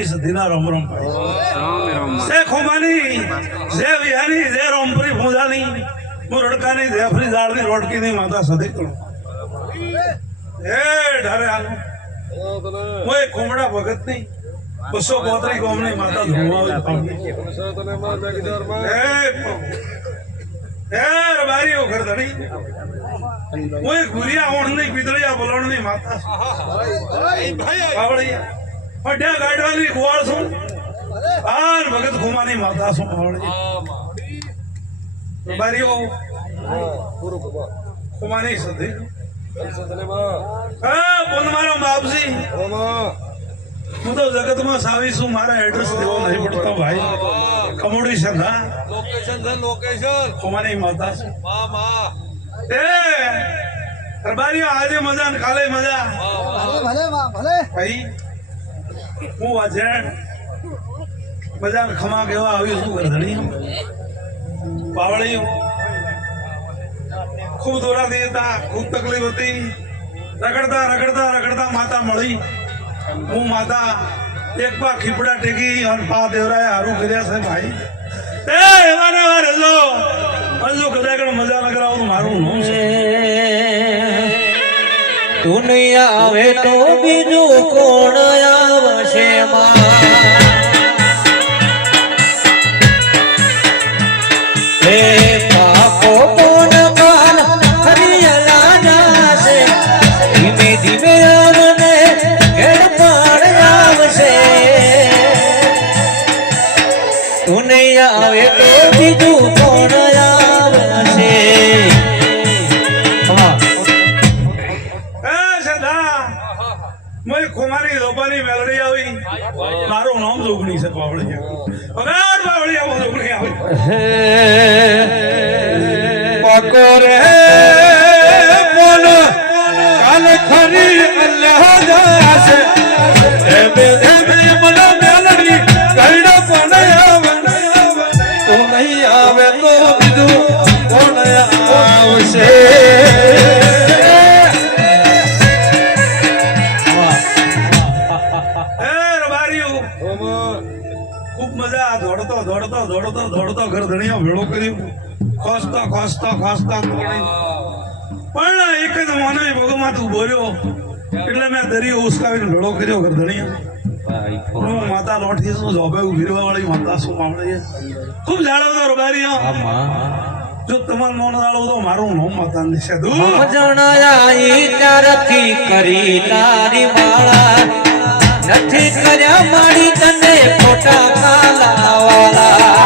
ખુમાની સધીના રોમ રોમ સે ખુમાની જે વિહાની જે રોમપરી પૂજાની મુરડકાની જેફરી જાળની રોટકીની માતા સધી કણો એ ઢારે હાલો ઓય ખુમડા ભગત ની 232 ગોમની માતા ધોવાવે એ રબારીઓ ઘર ધણી ઓય ગુરિયા ઓણની પીતળિયા બોલણની માતા આવળિયા અડ્યા ગાડવાની ગોળ છું આર ભગત ખુમાની માતા છું આવળિયા રબારીઓ ખુમાની સધી બોલ મારો બાપજી હું તો જગતમાં સાવી છું મારા એડ્રેસ દેવો નહીં પડતો ભાઈ કમોડી છે ના લોકેશન ખુમાની માતા છે એ રબારીઓ આજે મજા ને કાલે મજા ભલે ભાઈ હું વાજણ મજા ને ખમા કેવા આવ્યું શું ગરધણી પાવળી ખૂબ દોરાથી હતા ખૂબ તકલીફ હતી રગડતા માતા મળી હું માતા એક પા ખીપડા ટેકી અને પા દેવરાએ હારું કર્યા છે ભાઈ એ એવાને વારે જો હજુ કદાચ મજા ન કરાવું મારું નામ છે તું નહીં આવે તો બીજું કોણ આવશે હે પાપો કોણ કાન હરિયલા જાશે ધીમે ધીમે આવને ઘેર પાડ આવશે તું નહીં આવે તો બીજું કોણ આવશે ખુમાની લોપાની મેલડી આવી મારું નામ જોગણી છે પાવળી પગાર પાવળી આવો જોગણી આવી પકોરે બોલ કાલ ખરી અલ્લાહ જાશે ધીમે ધીમે મને મેલડી કઈડા પણ આવે તો નહીં આવે તો બીજું કોણ આવશે દોડતો ઘર ધણીઓ ભેળો કર્યું ખોસતા પણ એક જ માનવ ભગવાન તું બોલ્યો એટલે મેં દરિયો ઉસકાવીને ભેળો કર્યો ઘર ધણીઓ હું માતા લોઠી છું જોબે ઉભીરવા વાળી માતા શું મામલે ખૂબ જાળવતો રબારીઓ જો તમાર મોન જાળવો તો મારું નામ માતા ને છે દુ જણાઈ ત્યારથી કરી તારી માળા નથી કર્યા મારી તને ખોટા કાલા વાળા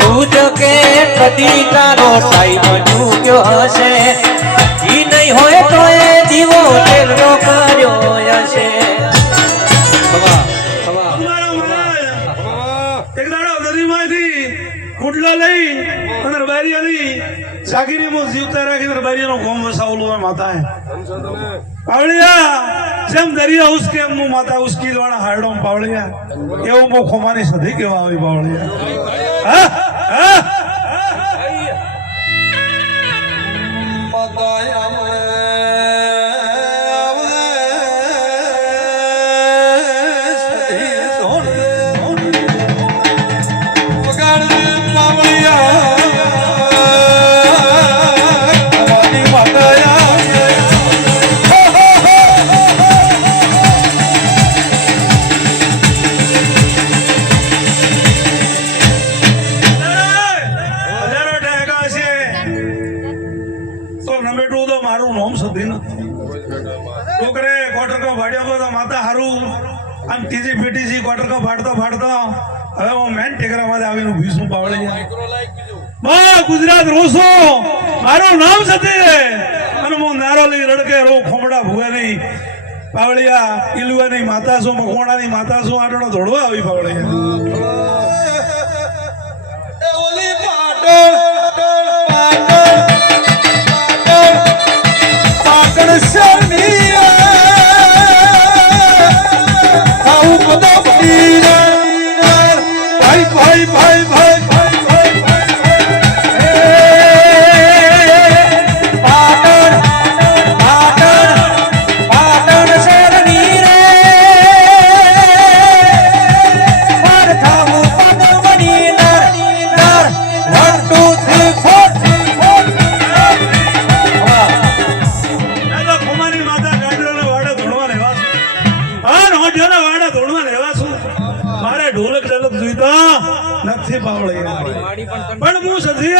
તું જ કે કદી તારો ટાઈમ ચૂક્યો હશે ઈ નહીં હોય તો એ દીવો તેલનો કર્યો હશે એક દાડો નદીમાંથી કુંડલો લઈ અને રબારીયાની સાગીરીમાં જીવતા રાખીને રબારીયાનો ગોમ વસાવલો માતા પાવળિયા જેમ દરિયા ઉસકે એમ માતા ઉસકી વાળા હારડો પાવળિયા એવું બહુ ખોમાની સધી કેવા આવી પાવળિયા ત્રીજી પેટી ક્વાર્ટર ફાટતો હવે હું મેન ટેકરામાં આવીને ઉભી છું પાવળી ગુજરાત રોસો મારું નામ સતી અને હું નારોલી રડકે રો ખોમડા ભૂવે નહીં પાવળિયા ઇલુવાની માતા છું મખોણાની માતા છું આટલો ધોડવા આવી પાવળિયા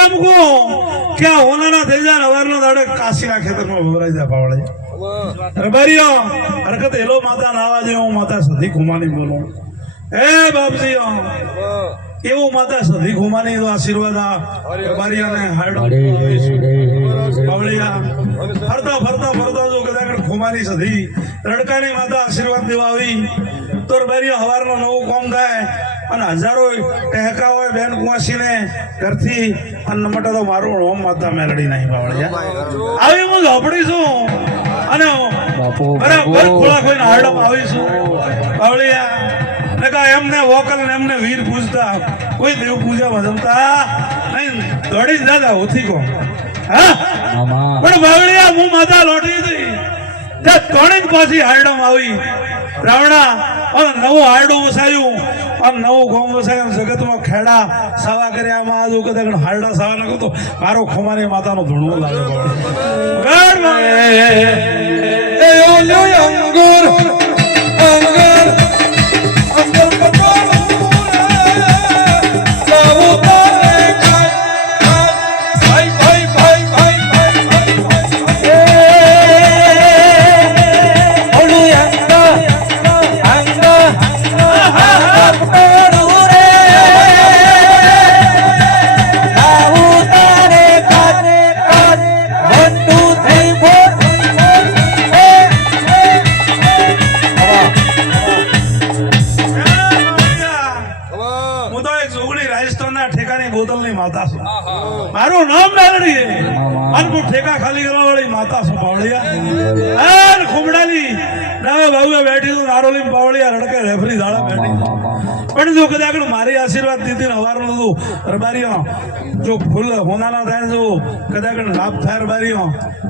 એમ કહું કે આ હોનાના થઈ જાય અવારનો દાડે કાશીના ખેતરમાં ભરાઈ જાય પાવળે રબારીઓ હરકત એલો માતા નાવા જે હું માતા સધી કુમાની બોલું એ બાપજી એવું માતા સધી કુમાની તો આશીર્વાદ આ રબારીઓને હાડો બાવળિયા ફરતા ફરતા ફરતા જો કદાચ ખુમાની સધી રડકાની માતા આશીર્વાદ દેવા આવી તો રબારીઓ હવારનો નવું કામ થાય અને હજારો ટહેકા હોય બેન કુંવાસીને ઘરથી અને નમટા તો મારું રોમ માતા મેલડી નહીં બાવળિયા આવી હું ઝોપડી છું અને બરાબર ખોળા ખોઈને હારડમાં આવીશું બાવળિયા એમને વોકલ ને એમને વીર પૂજતા કોઈ દેવ પૂજા ભજવતા નહીં દોડી જ દાદા ઓથી કો હા પણ બાવળિયા હું માતા લોટી હતી તે તોડી જ પાછી હારડમાં આવી રાવણા અને નવું હારડું વસાયું અને નવું ગોમ વસાયું જગતમાં ખેડા સાવા કર્યામાં આજુ કદાચ હારડા સાવા નાખો તો મારો ખોમાની માતાનો ધૂણવો લાગે મારું નામ મેલડી મારું ઠેકા ખાલી કરવા વાળી માતા છું પાવળિયા ખુમડાલી નાવે બાબુ બેઠી તું નારોલી પાવળિયા રડકે રેફરી દાડા બેઠી પણ જો કદાચ મારી આશીર્વાદ દીધી હવારનું તું રબારીઓ જો ફૂલ હોનાના થાય જો કદાચ લાભ થાય રબારીઓ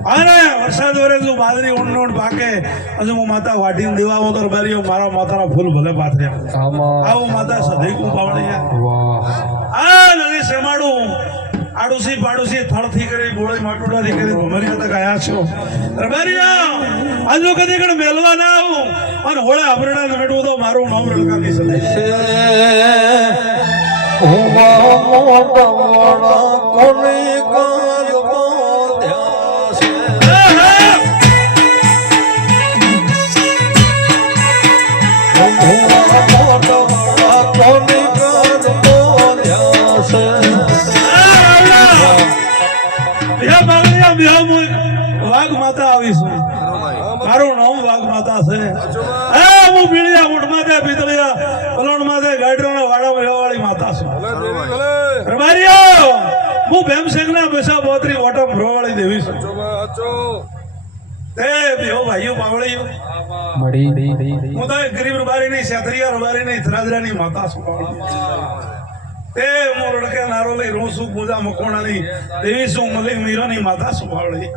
અને વરસાદ વરે જો બાદરી ઊંડ પાકે હજુ હું માતા વાટીને દેવા આવું તો રબારીઓ મારા માતાના ફૂલ ભલે પાથર્યા આવું માતા સધીકું પાવળિયા આ નદી સેમાડું આડોશી પાડોશી થળથી કરી બોળી માટોડાથી કરી ભમરી તક આયા છો રબારીયા આજુ કદી કણ મેલવા ના આવું અને હોળે અબરડા નમેટવું તો મારું નામ રડકાની વાઘ માતા આવીશું મારું નામ વાઘ માતા છે હું પીળિયા ઊંટ માથે પિતળિયા પલોણ માથે ગાડીઓના વાડામાં રહેવાવાળી માતા છું રબારીઓ હું ભેમસિંહના બેસા બોતરી ઓટમ ભ્રોવાળી દેવી છું તે બેહો ભાઈઓ પાવળીઓ હું તો ગરીબ રબારી નહીં સેતરિયા રબારી નહીં થરાદરાની માતા છું તે હું રડકે નારોલી રોસુ પૂજા મકોણાની દેવી શું મલિક મીરાની માતા છું પાવળી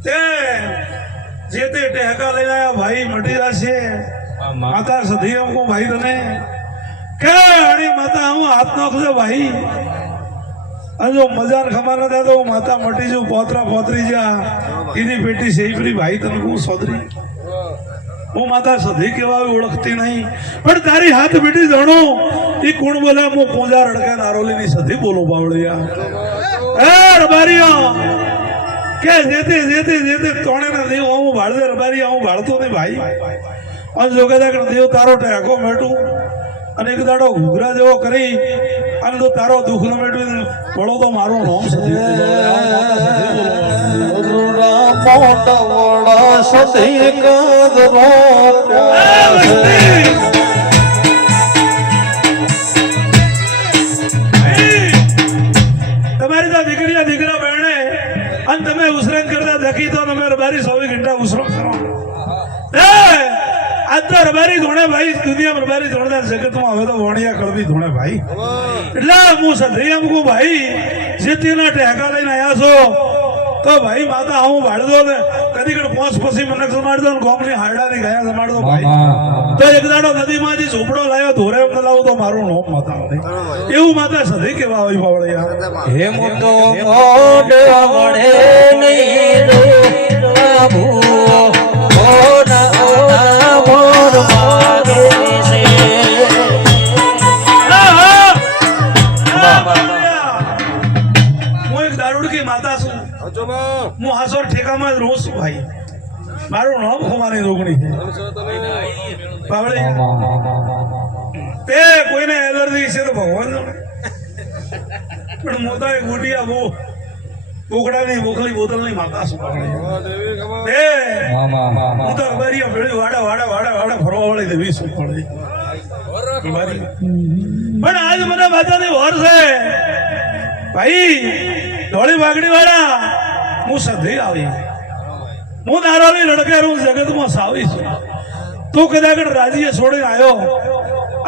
તે જે તે ટેકા લઈને આયા ભાઈ મટી જશે માતા સધી અમકો ભાઈ તને કે અણી માતા હું હાથ નાખજો ભાઈ અને જો મજા ને ખબર ન થાય તો માતા મટી જુ પોતરા પોતરી જા એની પેટી સેફરી ભાઈ તને હું સોદરી હું માતા સધી કેવા ઓળખતી નહીં પણ તારી હાથ બેટી જાણો એ કોણ બોલે હું પૂજા રડકા નારોલીની સધી બોલો બાવળિયા એ રબારીઓ કે જેતે તોણે ના દેવ હું ભાળદે રબારીયા હું ભાળતો નહીં ભાઈ અને જો કદાચ દેવ તારો ટેકો મેટું અને એક દાડો ઘૂઘરા જેવો કરી અને તો તારો દુઃખ ન મેટવી પડો તો મારું નામ સધી તમારી તો દીકરા બહેણે અને તમે ઉસરણ કરતા દખી તો તમે રબારી 24 ઘંટા ઉસરણ કરો આજ તો રબારી ધોણે ભાઈ દુનિયા રબારી ધોણદાર જગતમાં હવે તો વણિયા કળવી ધોણે ભાઈ એટલે હું સધી એમ કહું ભાઈ જેતીના ટેકા લઈને આવ્યા છો તો ભાઈ માતા હું ભાડદો ને કદી કડ પોસ પછી મને સમાડદો ને ગોમની હારડાની ગયા સમાડદો ભાઈ તો એક દાડો નદીમાંથી ઝૂંપડો લાવ્યો ધોરે એમ લાવું તો મારું નામ માતા એવું માતા સધી કેવા હોય બાવળે યાર હે મોટો મોઢ મળે નહીં બાબુ ઓના મોર માગે છે દારૂડકી માતા છું હું હાસોર ઠેકામાં જ રહું છું ભાઈ મારું નામ ખોમાની રોગણી છે બાવળી તે કોઈને એલર્જી છે તો ભગવાન જાણે પણ મોટા ગોટિયા બહુ બોકડાની બોખલી બોતલની માતા છું તે હું તો અખબારીઓ ભેળી વાડા વાડા વાડા વાડા ફરવા વાળી દેવી શું પડે પણ આજ મને માતાની વર છે ભાઈ ધોળી વાગડી વાળા હું સધી આવી હું નારોલી લડકેરું જગતમાં સાવી છું તું કદાચ રાજીએ છોડીને આવ્યો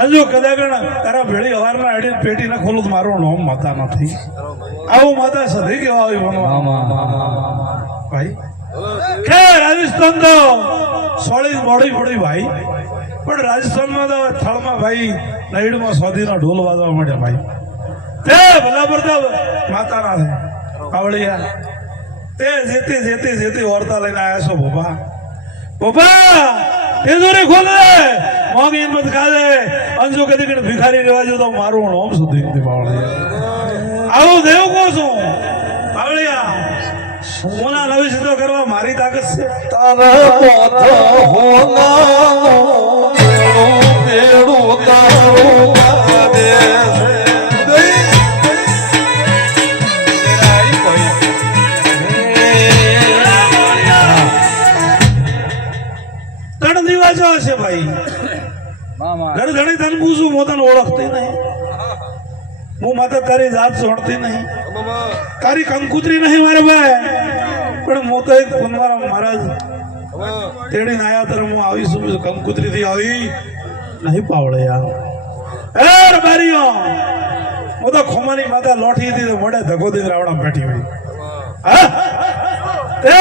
હજુ કદાચ તારા ભેળી અવારના આડી પેટી ના ખોલું તો મારું નામ માતા નથી આવું માતા સધી કેવા આવી ભાઈ કે રાજસ્થાન તો સોળી મોડી પડી ભાઈ પણ રાજસ્થાનમાં તો થળમાં ભાઈ નઈડમાં સોધીનો ઢોલ વાજવા માંડ્યા ભાઈ તે ભલા પડતા માતા ના છે આવળિયા તે જેતી જેતી જેતી વાર્તા લઈને આવ્યા છો બોપા બોપા તેજોરી ખોલે મોંઘી હિંમત ખાલે અંજો કદી કદી ભિખારી રહેવા જો તો મારું નામ સુધી નથી બાવળિયા આવું દેવ કહું છું બાવળિયા હોના નવી સિદ્ધો કરવા મારી તાકાત છે તારા પોત હોના તેડું તારું ગાદે ત્રણ દિવસો હશે ભાઈ ઘર ઘણી તને પૂછું હું તને ઓળખતી નહીં હું માતા તારી જાત જોડતી નહીં તારી કંકુતરી નહીં મારે ભાઈ પણ હું તો એક મારા મહારાજ તેડીને આયા ત્યારે હું આવીશું કંકુતરી થી આવી નહીં પાવડે યાર બારીઓ હું તો ખોમાની માતા લોઠી હતી તો મોડે ધક્કો દઈને રાવડા બેઠી હોય હા તે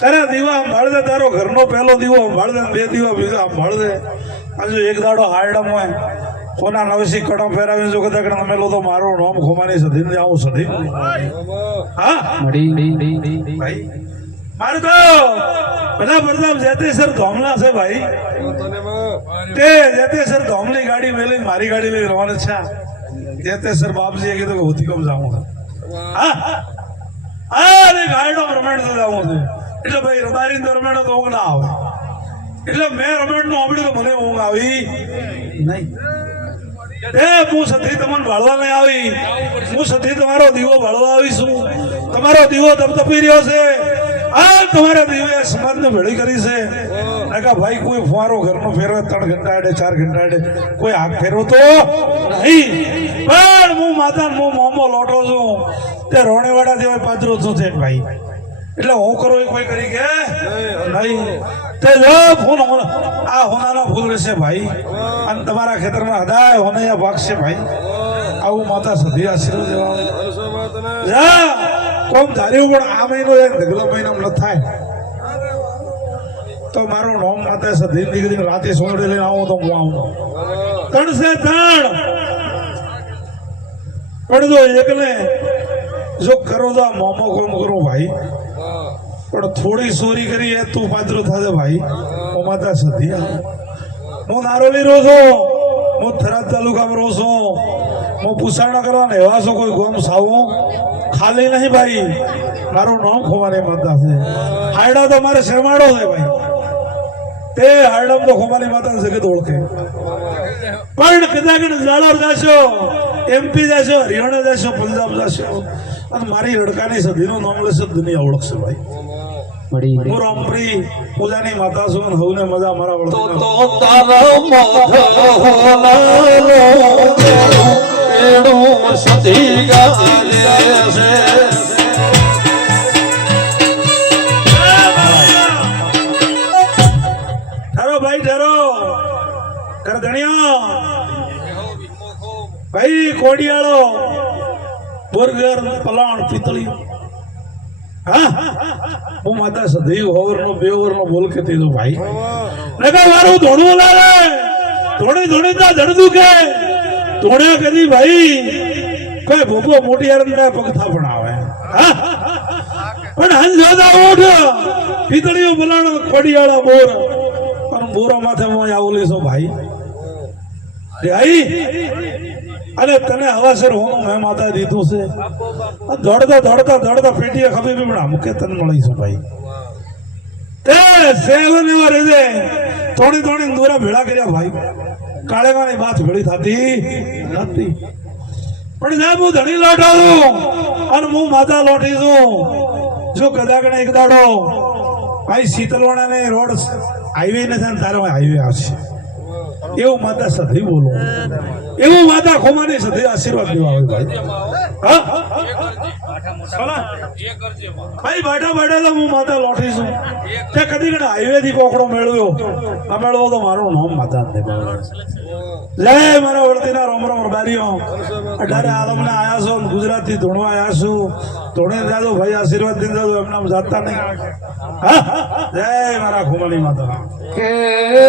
તારા દીવા સંભાળ દે તારો ઘરનો પહેલો દીવો સંભાળ દે બે દીવા બીજા સંભાળ દે હજુ એક દાડો હારડમ હોય કોના નવસી કડમ ફેરાવી જો કદાચ મેલો તો મારો નામ ખોમાની સધી આવું સધી હા ભાઈ મારે તો બધા પ્રતાપ જેતેસર ધોમલા છે ભાઈ તે જેતેસર ધોમલી ગાડી મેલી મારી ગાડી લઈ રવાના છે જેતેસર બાપજીએ કીધું કે હોતી કમ જાઉં હા અરે ગાયડો રમેણ તો જાઉં છે એટલે ભાઈ રબારી તો રમેણ તો ઊંઘ ના આવે એટલે મેં રમેણ નું સાંભળ્યું તો મને ઊંઘ આવી નહીં હું સતી તમને ભાળવા નહીં આવી હું સતી તમારો દીવો ભાળવા આવીશું તમારો દીવો તપતપી રહ્યો છે આ તમારા દીવે સમાજ ને ભેળી કરી છે નકા ભાઈ કોઈ ફુવારો ઘરનો ફેરવે 3 ઘંટા આડે 4 ઘંટા આડે કોઈ હાથ ફેરવતો નહીં પણ હું માતા હું મોમો લોટો છું તે રોણેવાડા જેવા પાદરો છું છે ભાઈ એટલે હું કરો એ કોઈ કરી કે નહીં તે જો ફૂલ આ હોનાનો ફૂલ રહેશે ભાઈ અને તમારા ખેતરમાં હદાય હોનૈયા ભાગશે ભાઈ આવું માતા સધી આશીર્વાદ દેવા જા કોમ ધાર્યું પણ આ મહિનો એક ઢગલો મહિનામાં ન થાય તો મારું નામ માતા સધી નીકળી રાતે સોંદડી લઈને આવું તો હું આવું 3 સે 3 પણ જો એકને જો કરો તો મોમો કોમ કરો ભાઈ પણ થોડી ચોરી કરી એ તું પાત્રો થાજે ભાઈ હું માતા સધી હું નારોલી રહું છું હું થરાદ તાલુકામાં રહું છું હું પૂછાણા કરવાને એવા છો કોઈ ગોમ સાવું ખાલી નહીં ભાઈ મારું નામ ખોમાની માતા છે હાયડા તો મારે શરમાડો છે ભાઈ તે હાયડા તો ખોમાની માતા જગત ઓળખે પણ કદાચ જાલોર જશો એમપી જશો હરિયાણા જશો પંજાબ જશો અને મારી રડકાની સધીનું નામ લેશે દુનિયા ઓળખશે ભાઈ હું રામપ્રી પૂજાની માતા છું અને હવને મજા મારા વળતો તો તારા મોઢ હોનાનો તેડું સધી ગાદે છે ઠરો ભાઈ ઠરો કરધણિયા ભાઈ કોડિયાળો બર્ગર પલાણ પિતળી હા હું માતા સધી હોવરનો બેવરનો બોલ કે દીધો ભાઈ નકા મારું ધોણું લાગે ધોણી ધોણી તા ધડદું કે ધોણ્યા કદી ભાઈ કોઈ ભૂપો મોટી આરંદા પગથા પણ આવે હા પણ હંજોદા ઓઠ પિતળીઓ પલાણ કોડિયાળા બોર પણ બોરા માથે હું આવું લેશો ભાઈ ભાઈ અને તને હવાસર હોનું મેં માતા દીધું છે દોડતા પેટીએ ખબર બી પણ મૂકે તને મળીશું ભાઈ તે સેવન એવા રેજે થોડી દૂરા ભેળા કર્યા ભાઈ કાળેવાની વાત ભેળી થતી નથી પણ સાહેબ હું ધણી લોટાવું અને હું માતા લોટી છું જો કદાચ એક દાડો ભાઈ શીતલવાડા ને રોડ હાઈવે નથી ને તારે હાઈવે આવશે એવું માતા સધી બોલું એવું માતા ખોમાની સધી આશીર્વાદ દેવા આવે ભાઈ ભાઈ બેઠા તો હું માતા લોઠી છું તે કદી કડે હાઈવે થી કોકડો મેળવ્યો આ મેળવો તો મારું નામ માતા જય મારા વર્તીના રોમ રોમ બારીઓ 18 આલમને આયા છો ગુજરાત થી ધોણવા આયા છું ધોણે જાજો ભાઈ આશીર્વાદ દીધો એમના જાતા નહીં જય મારા ખુમાની માતા